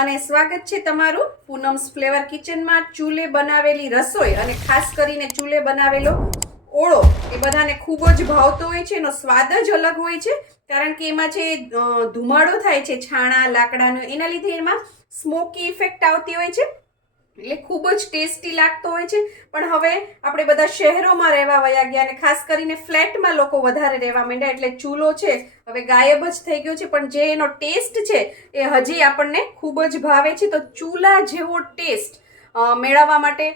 અને સ્વાગત છે તમારું પૂનમ્સ ફ્લેવર કિચનમાં। ચૂલે બનાવેલી રસોઈ અને ખાસ કરીને ચૂલે બનાવેલો ઓળો એ બધાને ખૂબ જ ભાવતો હોય છે। એનો સ્વાદ જ અલગ હોય છે કારણ કે એમાં જે ધુમાડો થાય છે છાણા લાકડાનો, એના લીધે એમાં સ્મોકી ઇફેક્ટ આવતી હોય છે, એટલે ખૂબ જ ટેસ્ટી લાગતો હોય છે। પણ હવે આપણે બધા શહેરોમાં રહેવા વયા ગયા અને ખાસ કરીને ફ્લેટમાં લોકો વધારે રહેવા માંડ્યા, એટલે ચૂલો છે હવે ગાયબ જ થઈ ગયો છે, પણ જે એનો ટેસ્ટ છે એ હજી આપણને ખૂબ જ ભાવે છે। તો ચૂલા જેવો ટેસ્ટ મેળવવા માટે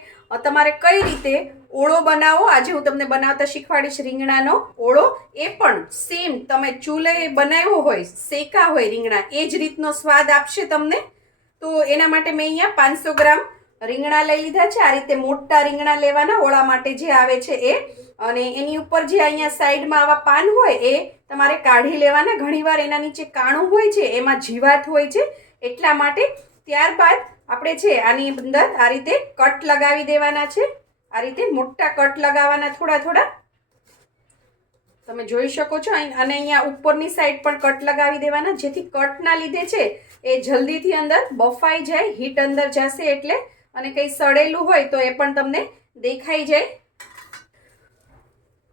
તમારે કઈ રીતે ઓળો બનાવો, આજે હું તમને બનાવતા શીખવાડીશ રીંગણાનો ઓળો। એ પણ સેમ તમે ચૂલે બનાવ્યો હોય, શેકા હોય રીંગણા, એ જ રીતનો સ્વાદ આપશે તમને। તો એના માટે મેં અહીંયા 500 ગ્રામ રીંગણા લઈ લીધા છે। આ રીતે મોટા રીંગણા લેવાના ઓળા માટે જે આવે છે એ, અને એની ઉપર જે અહીંયા સાઈડમાં આવા પાન હોય એ તમારે કાઢી લેવાના। ઘણીવાર એના નીચે કાણું હોય છે, એમાં જીવાત હોય છે, એટલા માટે। ત્યારબાદ આપણે છે આની અંદર આ રીતે કટ લગાવી દેવાના છે, આ રીતે મોટા કટ લગાવવાના થોડા થોડા, તમે જોઈ શકો છો। અને અહીંયા ઉપરની સાઈડ પણ કટ લગાવી દેવાના, જેથી કટના લીધે છે એ જલ્દીથી અંદર બફાઈ જાય, હીટ અંદર જશે એટલે, અને કંઈ સડેલું હોય તો એ પણ તમને દેખાઈ જાય।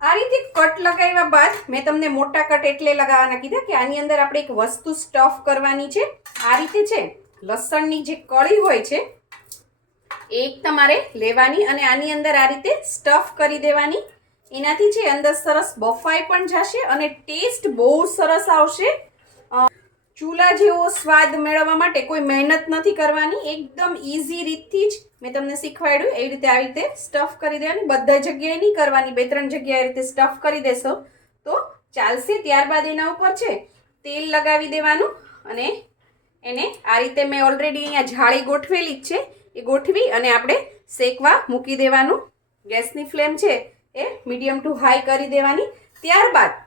આ રીતે કટ લગાવ્યા બાદ મેં તમને મોટા કટ એટલે લગાવવાના કીધા કે આની અંદર આપણે એક વસ્તુ સ્ટફ કરવાની છે। આ રીતે છે લસણની જે કળી હોય છે એક તમારે લેવાની અને આની અંદર આ રીતે સ્ટફ કરી દેવાની। એનાથી છે અંદર સરસ બફાઈ પણ જશે અને ટેસ્ટ બહુ સરસ આવશે। ચૂલા જેવો સ્વાદ મેળવવા માટે કોઈ મહેનત નથી કરવાની, એકદમ ઇઝી રીતથી જ મેં તમને શીખવાડ્યું એવી રીતે આવી રીતે સ્ટફ કરી દેવાની। બધા જગ્યાએ નહીં કરવાની, 2-3 જગ્યાએ રીતે સ્ટફ કરી દેશો તો ચાલશે। ત્યારબાદ એના ઉપર છે તેલ લગાવી દેવાનું અને એને આ રીતે મેં ઓલરેડી અહીંયા જાળી ગોઠવેલી જ છે, એ ગોઠવી અને આપણે શેકવા મૂકી દેવાનું। ગેસની ફ્લેમ છે એ મીડિયમ ટુ હાઈ કરી દેવાની। ત્યારબાદ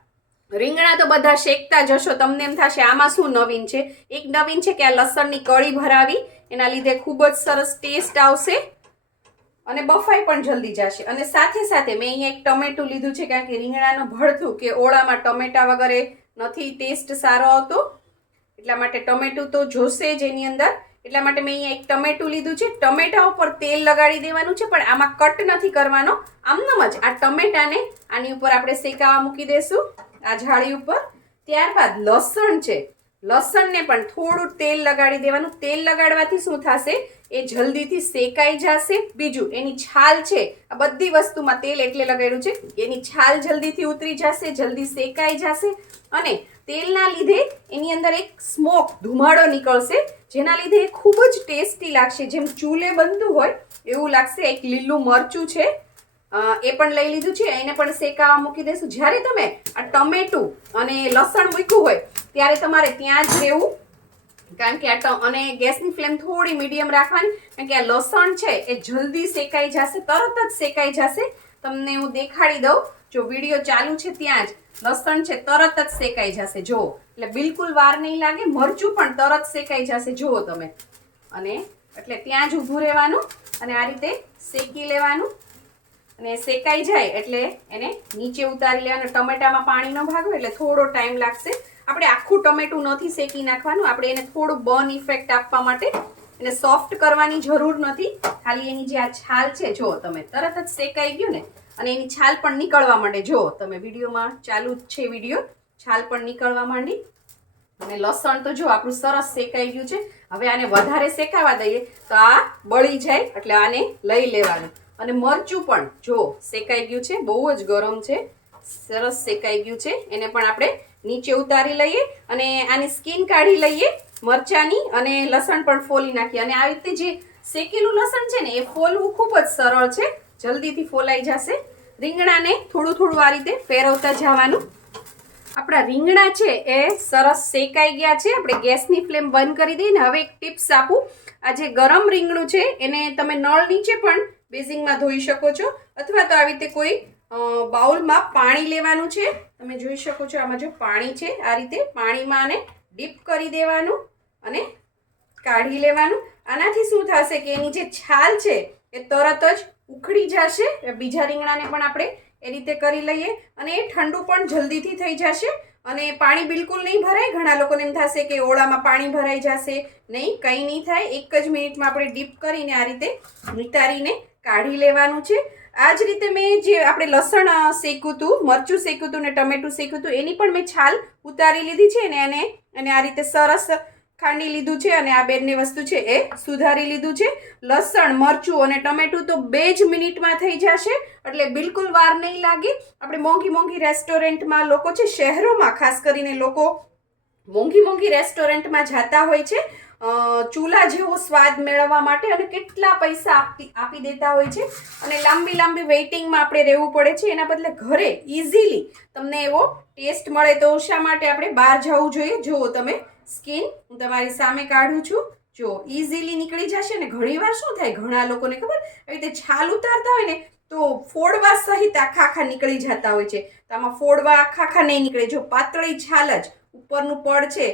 રીંગણા તો બધા શેકતા જશો, તમને એમ થશે આમાં શું નવીન છે। એક નવીન છે કે આ લસણની કળી ભરાવી, એના લીધે ખૂબ જ સરસ ટેસ્ટ આવશે અને બફાઈ પણ જલ્દી જશે। અને સાથે સાથે મેં અહીંયા એક ટમેટું લીધું છે, કારણ કે રીંગણાનું ભરથું કે ઓળામાં ટમેટા વગરે નથી ટેસ્ટ સારો આવતો, એટલા માટે ટમેટું તો જોશે જ એની અંદર, એટલા માટે મેં અહીંયા એક ટમેટું લીધું છે। ટમેટા ઉપર તેલ લગાડી દેવાનું છે, પણ આમાં કટ નથી કરવાનો, આમનામ જ આ ટમેટાને આની ઉપર આપણે શેકાવા મૂકી દઈશું આ જાળી ઉપર। ત્યારબાદ લસણ છે, લસણને પણ થોડું તેલ લગાડી દેવાનું। તેલ લગાડવાથી શું થશે, એ જલ્દીથી શેકાઈ જશે। બીજું એની છાલ છે, આ બધી વસ્તુમાં તેલ એટલે લગાડ્યું છે, એની છાલ જલ્દીથી ઉતરી જશે, જલ્દી શેકાઈ જશે અને તેલના લીધે એની અંદર એક સ્મોક ધુમાડો નીકળશે, જેના લીધે એ ખૂબ જ ટેસ્ટી લાગશે, જેમ ચૂલે બનતું હોય એવું લાગશે। એક લીલું મરચું છે એ પણ લઈ લીધું છે, એને પણ શેકાવા મૂકી દઈશું। જ્યારે તમે આ ટમેટું અને લસણ મૂક્યું હોય ત્યારે તમારે ત્યાં જ રહેવું, કારણ કે અને ગેસની ફ્લેમ થોડી મીડિયમ રાખવાની, કારણ કે આ લસણ છે એ જલ્દી શેકાઈ જશે, તરત જ શેકાઈ જશે। તમને હું દેખાડી દઉં, જો વિડીયો ચાલુ છે ત્યાં જ લસણ છે તરત જ શેકાઈ જશે, જુઓ, એટલે બિલકુલ વાર નહીં લાગે। મરચું પણ તરત શેકાઈ જશે, જુઓ તમે, અને એટલે ત્યાં જ ઊભું રહેવાનું અને આ રીતે શેકી લેવાનું અને શેકાઈ જાય એટલે એને નીચે ઉતારી લેવાનું। ટમેટામાં પાણીનો ભાગ હોય એટલે થોડો ટાઈમ લાગશે, આપણે આખું ટમેટું નથી શેકી નાખવાનું, આપણે એને થોડું બર્ન ઇફેક્ટ આપવા માટે એને સોફ્ટ કરવાની જરૂર નથી, ખાલી એની જે આ છાલ છે જુઓ તમે, તરત જ શેકાઈ ગયું ને, અને એની છાલ પણ નીકળવા માંડે, જુઓ તમે વિડીયોમાં ચાલુ જ છે વિડીયો, છાલ પણ નીકળવા માંડી અને લસણ તો જો આપણું સરસ શેકાઈ ગયું છે। હવે આને વધારે શેકાવા દઈએ તો આ બળી જાય, એટલે આને લઈ લેવાનું। અને મરચું પણ જો શેકાઈ ગયું છે, બહુ જ ગરમ છે, સરસ શેકાઈ ગયું છે, એને પણ આપણે નીચે ઉતારી લઈએ અને આની સ્કીન કાઢી લઈએ મરચાની, અને લસણ પણ ફોલી નાખીએ। અને આવી રીતે જે શેકેલું લસણ છે ને એ ફોલવું ખૂબ જ સરળ છે, જલ્દીથી ફોલાઈ જશે। રીંગણાને થોડું થોડું આ રીતે ફેરવતા જવાનું। આપણા રીંગણા છે એ સરસ શેકાઈ ગયા છે, આપણે ગેસની ફ્લેમ બંધ કરી દઈએ ને। હવે એક ટિપ્સ આપું, આ જે ગરમ રીંગણું છે એને તમે નળ નીચે પણ બેઝિંગમાં ધોઈ શકો છો, અથવા તો આવી રીતે કોઈ બાઉલમાં પાણી લેવાનું છે, તમે જોઈ શકો છો આમાં જો પાણી છે, આ રીતે પાણીમાં આને ડીપ કરી દેવાનું અને કાઢી લેવાનું। આનાથી શું થશે કે એની જે છાલ છે એ તરત જ ઉખડી જશે। બીજા રીંગણાને પણ આપણે એ રીતે કરી લઈએ અને એ ઠંડુ પણ જલ્દીથી થઈ જશે અને પાણી બિલકુલ નહીં ભરાય. ઘણા લોકોને એમ થશે કે ઓળામાં પાણી ભરાઈ જશે. નહીં, કંઈ નહીં થાય. 1 જ મિનિટમાં આપણે ડીપ કરીને આ રીતે નિતારીને કાઢી લેવાનું છે. આ જ રીતે મેં જે આપણે લસણ શેક્યું હતું, મરચું શેક્યું હતું ને ટમેટું શેક્યું હતું, એની પણ મેં છાલ ઉતારી લીધી છે ને એને આ રીતે સરસ ખાંડી લીધું છે અને આ બંને વસ્તુ છે એ સુધારી લીધું છે. લસણ, મરચું અને ટમેટું તો 2 જ મિનિટમાં થઈ જશે, એટલે બિલકુલ વાર નહીં લાગે. આપણે મોંઘી રેસ્ટોરન્ટમાં લોકો છે, શહેરોમાં ખાસ કરીને લોકો મોંઘી રેસ્ટોરન્ટમાં જતા હોય છે ચૂલા જેવો સ્વાદ મેળવવા માટે, અને કેટલા પૈસા આપી દેતા હોય છે અને લાંબી વેઇટિંગમાં આપણે રહેવું પડે છે. એના બદલે ઘરે ઇઝીલી તમને એવો ટેસ્ટ મળે તો શા માટે આપણે બહાર જવું જોઈએ. જુઓ તમે, સ્કિન હું તમારી સામે કાઢું છું, જો ઇઝીલી નીકળી જશે. ને ઘણીવાર શું થાય, ઘણા લોકોને ખબર આવી રીતે છાલ ઉતારતા હોય ને તો ફોડવા સહિત આખા નીકળી જતા હોય છે. તો આમાં ફોડવા આખા નહીં નીકળે. જો પાતળી છાલ જ ઉપરનું પડ છે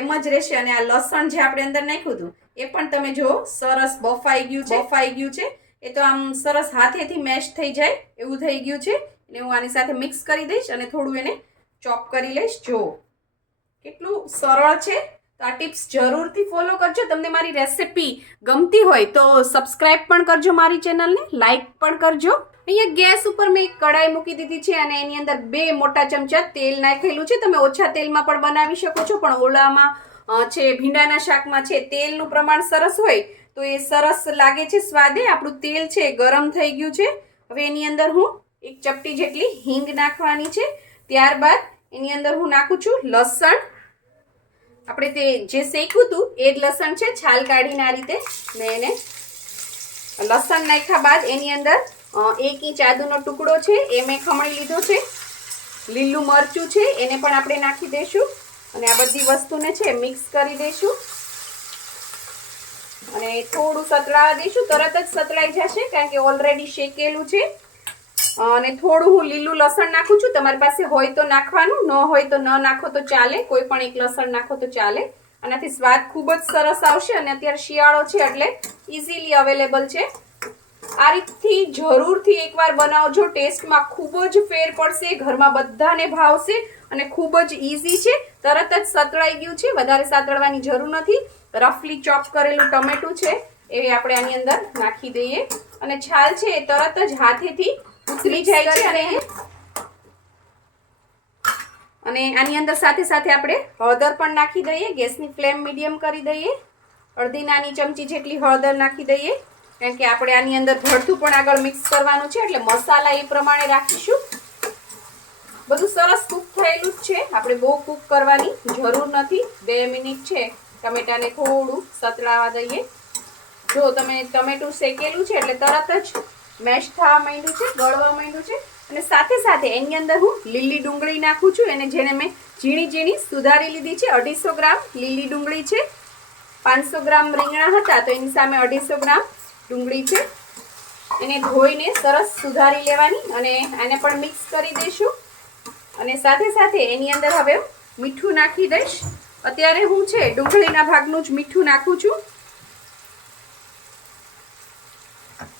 એમ જ રહેશે. અને આ લસણ જે આપણે અંદર નાખ્યું હતું એ પણ તમે જો સરસ બફાઈ ગયું છે. એ તો આમ સરસ હાથેથી મેશ થઈ જાય એવું થઈ ગયું છે. એટલે હું આની સાથે મિક્સ કરી દઈશ અને થોડું એને ચોપ કરી લઈશ. જો કેટલું સરળ છે. તો આ ટિપ્સ જરૂરથી ફોલો કરજો. તમને મારી રેસિપી ગમતી હોય તો સબસ્ક્રાઇબ પણ કરજો મારી ચેનલને, લાઈક પણ કરજો. અહીંયા ગેસ ઉપર મેં એક કડાઈ મૂકી દીધી છે અને એની અંદર 2 મોટા ચમચા તેલ નાખેલું છે. તમે ઓછા તેલમાં પણ બનાવી શકો છો, પણ ઓલામાં છે ભીંડાના શાકમાં છે તેલનું પ્રમાણ સરસ હોય તો એ સરસ લાગે છે સ્વાદે. આપણું તેલ છે ગરમ થઈ ગયું છે. હવે એની અંદર હું 1 ચપટી જેટલી હિંગ નાખવાની છે. ત્યારબાદ એની અંદર હું નાખું છું લસણ. આપણે તે જે શેક્યું હતું એ જ લસણ છે, છાલ કાઢીને આ રીતે મેં એને લસણ નાખ્યા બાદ એની અંદર 1 ઇંચ આદુનો ટુકડો છે એ મેં ખમણી લીધો છે. લીલું મરચું છે એને પણ આપણે નાખી દઈશું અને આ બધી વસ્તુને છે મિક્સ કરી દઈશું અને થોડું સતળાવા દઈશું. તરત જ સતળાઈ જશે કારણ કે ઓલરેડી શેકેલું છે. અને થોડું હું લીલું લસણ નાખું છું. તમારી પાસે હોય તો નાખવાનું, ન હોય તો ન નાખો તો ચાલે. કોઈ પણ એક લસણ નાખો તો ચાલે. આનાથી સ્વાદ ખૂબ જ સરસ આવશે અને અત્યારે શિયાળો છે એટલે ઇઝીલી અવેલેબલ છે. આ રીતથી જરૂરથી એકવાર બનાવજો. ટેસ્ટમાં ખૂબ જ ફેર પડશે, ઘરમાં બધાને ભાવશે અને ખૂબ જ ઇઝી છે. તરત જ સતળાઈ ગયું છે, વધારે સાતળવાની જરૂર નથી. રફલી ચોપ કરેલું ટમેટું છે એ આપણે આની અંદર નાખી દઈએ અને છાલ છે એ તરત જ હાથેથી ઉતરી જાય છે. અને આની અંદર સાથે આપણે હળદર પણ નાખી દઈએ. ગેસની ફ્લેમ મીડિયમ કરી દઈએ. અડધી નાની ચમચી જેટલી હળદર નાખી દઈએ કારણ કે આપણે આની અંદર ભરતું પણ આગળ મિક્સ કરવાનું છે એટલે મસાલા એ પ્રમાણે રાખીશું. બધું સરસ કૂક થયેલું જ છે, આપણે બહુ કૂક કરવાની જરૂર નથી. 2 મિનિટ છે ટમેટાને થોડું સતળાવા દઈએ. જો તમે ટમેટું શેકેલું છે એટલે તરત જ મેશ થવા માંડ્યું છે, ગળવા માંડ્યું છે. અને સાથે એની અંદર હું લીલી ડુંગળી નાખું છું. એને જેને મેં ઝીણી સુધારી લીધી છે. 250 ગ્રામ લીલી ડુંગળી છે. 500 ગ્રામ રીંગણા હતા તો એની સામે 250 ગ્રામ ડુંગળી છે. એને ધોઈને સરસ સુધારી લેવાની અને આને પણ મિક્સ કરી દઈશું. અને સાથે એની અંદર હવે મીઠું નાખી દઈશ. અત્યારે હું છે ડુંગળીના ભાગનું જ મીઠું નાખું છું.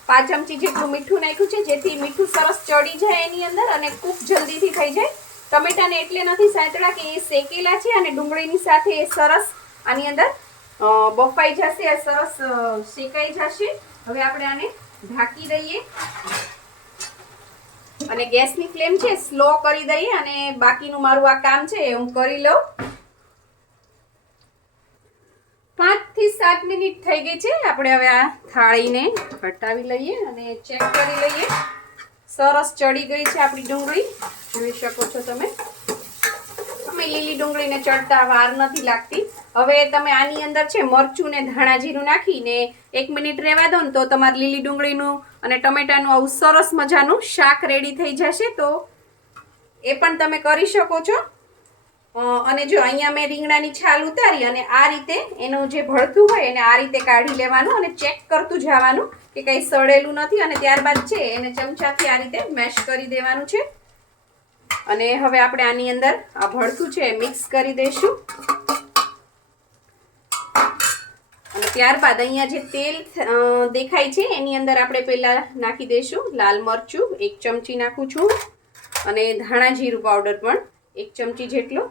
5 ચમચી જેટલું મીઠું નાખ્યું છે જેથી મીઠું સરસ ચડી જાય એની અંદર અને કૂક જલ્દીથી થઈ જાય. ટમેટાને એટલે નથી સાંતળા કે એ શેકેલા છે અને ડુંગળીની સાથે એ સરસ આની અંદર બફાઈ જશે, એ સરસ શેકાઈ જશે. હવે આપણે આને ઢાંકી દઈએ અને ગેસની ફ્લેમ છે સ્લો કરી દઈએ અને બાકીનું મારું આ કામ છે એ હું કરી લઉં. 5 થી 7 મિનિટ થઈ ગઈ છે. આપણે હવે આ થાળીને હટાવી લઈએ અને ચેક કરી લઈએ. સરસ ચડી ગઈ છે આપણી ડુંગળી, જોઈ શકો છો તમે. લીલી ડુંગળીને ચડતા વાર નથી લાગતી. હવે તમે આની અંદર છે મરચું ને ધાણા જીરું નાખીને 1 મિનિટ રહેવા દો ને તો તમારી લીલી ડુંગળીનું અને ટમેટાનું આવું સરસ મજાનું શાક રેડી થઈ જશે. તો એ પણ તમે કરી શકો છો. અને જો અહીંયા મેં રીંગણાની છાલ ઉતારી અને આ રીતે એનું જે ભળતું હોય એને આ રીતે કાઢી લેવાનું અને ચેક કરતું જવાનું કે કંઈ સડેલું નથી. અને ત્યારબાદ છે એને ચમચાથી આ રીતે મેશ કરી દેવાનું છે. અને હવે આપણે આની અંદર આ ભળતું છે મિક્સ કરી દઈશું. અને ત્યારબાદ અહીંયા જે તેલ દેખાય છે એની અંદર આપણે પહેલાં નાખી દઈશું લાલ મરચું 1 ચમચી નાખું છું અને ધાણા જીરું પાવડર પણ 1 ચમચી જેટલો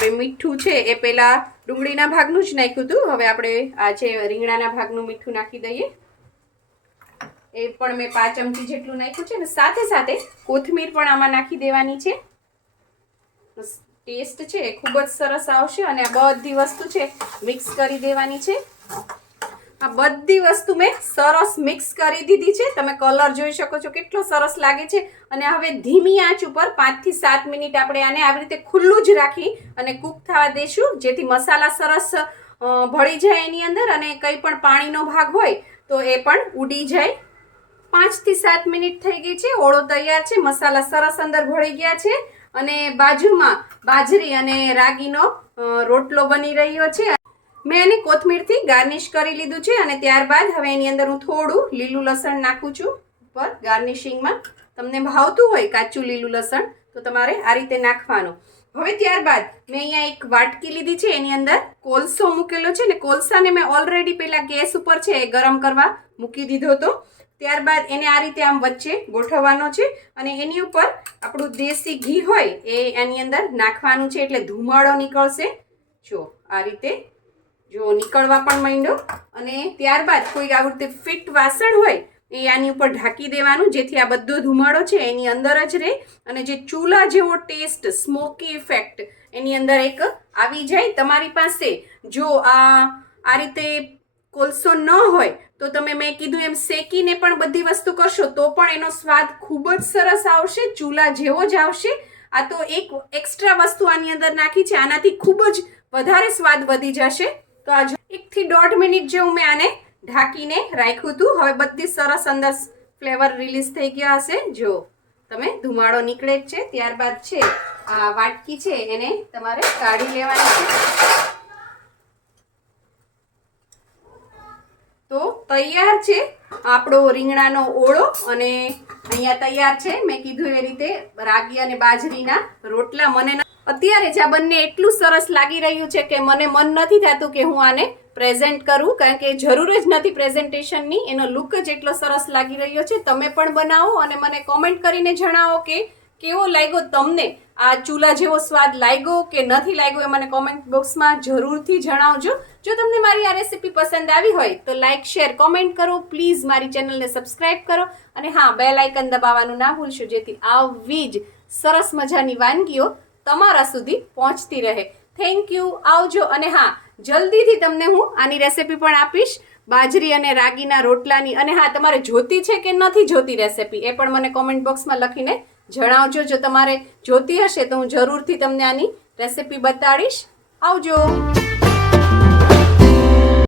આપણે મીઠું છે એ પહેલાં ડુંગળીના ભાગનું જ નાખ્યું હતું. હવે આપણે આ છે રીંગણાના ભાગનું મીઠું નાખી દઈએ. એ પણ મેં 5 ચમચી જેટલું નાખ્યું છે. અને સાથે સાથે કોથમીર પણ આમાં નાખી દેવાની છે. ટેસ્ટ છે એ ખૂબ જ સરસ આવશે. અને આ બધી વસ્તુ છે મિક્સ કરી દેવાની છે. આ બધી વસ્તુ મેં સરસ મિક્સ કરી દીધી છે. તમે કલર જોઈ શકો છો કેટલો સરસ લાગે છે. અને હવે ધીમી આંચ ઉપર 5 થી 7 મિનિટ આપણે આને આવી રીતે ખુલ્લું જ રાખી અને કૂક થવા દઈશું, જેથી મસાલા સરસ ભળી જાય એની અંદર અને કંઈ પણ પાણીનો ભાગ હોય તો એ પણ ઉડી જાય. 5 થી 7 મિનિટ થઈ ગઈ છે. ઓળો તૈયાર છે. મસાલા સરસ અંદર ભળી ગયા છે. અને બાજુમાં બાજરી અને રાગીનો રોટલો બની રહ્યો છે. મેં એને કોથમીરથી ગાર્નિશ કરી લીધું છે. અને ત્યારબાદ હવે એની અંદર હું થોડું લીલું લસણ નાખું છું ઉપર ગાર્નિશિંગમાં. તમને ભાવતું હોય કાચું લીલું લસણ તો તમારે આ રીતે નાખવાનું. હવે ત્યારબાદ મેં અહીંયા એક વાટકી લીધી છે. એની અંદર કોલસો મૂકેલો છે. ને કોલસાને મેં ઓલરેડી પહેલાં ગેસ ઉપર છે એ ગરમ કરવા મૂકી દીધો હતો. ત્યારબાદ એને આ રીતે આમ વચ્ચે ગોઠવવાનો છે. અને એની ઉપર આપણું દેશી ઘી હોય એ એની અંદર નાખવાનું છે, એટલે ધુમાડો નીકળશે. જો આ રીતે જો નીકળવા પણ માંડ્યો. અને ત્યારબાદ કોઈ આવી રીતે ફિટ વાસણ હોય એ આની ઉપર ઢાંકી દેવાનું, જેથી આ બધો ધુમાડો છે એની અંદર જ રહે. અને જે ચૂલા જેવો ટેસ્ટ, સ્મોકી ઇફેક્ટ એની અંદર એક આવી જાય. તમારી પાસે જો આ રીતે કોલસો ન હોય તો તમે મેં કીધું એમ શેકીને પણ બધી વસ્તુ કરશો તો પણ એનો સ્વાદ ખૂબ જ સરસ આવશે, ચૂલા જેવો જ આવશે. આ તો એક એક્સ્ટ્રા વસ્તુ આની અંદર નાખી છે, આનાથી ખૂબ જ વધારે સ્વાદ વધી જશે. તો આ 1 થી 1.5 મિનિટ જેવું મેં આને ઢાંકીને રાખ્યું હતું. હવે બધી સરસ અંદર ફ્લેવર રિલીઝ થઈ ગયા હશે. જો તમે ધુમાડો નીકળે જ છે. ત્યારબાદ છે આ વાટકી છે એને તમારે કાઢી લેવાની છે. તો તૈયાર છે આપણો રીંગણાનો ઓળો. અને અહીંયા તૈયાર છે મેં કીધું એ રીતે રાગી અને બાજરીના રોટલા. મને અત્યારે જ આ બંને એટલું સરસ લાગી રહ્યું છે કે મને મન નથી થતું કે હું આને પ્રેઝન્ટ કરું, કારણ કે જરૂર જ નથી પ્રેઝન્ટેશનની. એનો લુક જ એટલો સરસ લાગી રહ્યો છે. તમે પણ બનાવો અને મને કોમેન્ટ કરીને જણાવો કે કેવો લાગ્યો તમને. આ ચૂલા જેવો સ્વાદ લાગ્યો કે નથી લાગ્યો એ મને કોમેન્ટ બોક્સમાં જરૂરથી જણાવજો. જો તમને મારી આ રેસીપી પસંદ આવી હોય તો લાઇક, શેર, કોમેન્ટ કરો. પ્લીઝ મારી ચેનલને સબસ્ક્રાઈબ કરો. અને હા, બેલ આઇકન દબાવવાનું ના ભૂલશો, જેથી આવી જ સરસ મજાની વાનગીઓ તમારા સુધી પહોંચતી રહે. Thank you. આવજો. અને હા, જલ્દીથી તમને હું આની રેસીપી પણ આપીશ, બાજરી અને રાગીના રોટલાની. અને હા, તમારે જોતી છે કે નથી જોતી રેસીપી એ પણ મને કોમેન્ટ બોક્સમાં લખીને જણાવજો. જો તમારે જોતી હશે તો હું જરૂરથી તમને આની રેસીપી બતાડીશ. આવજો.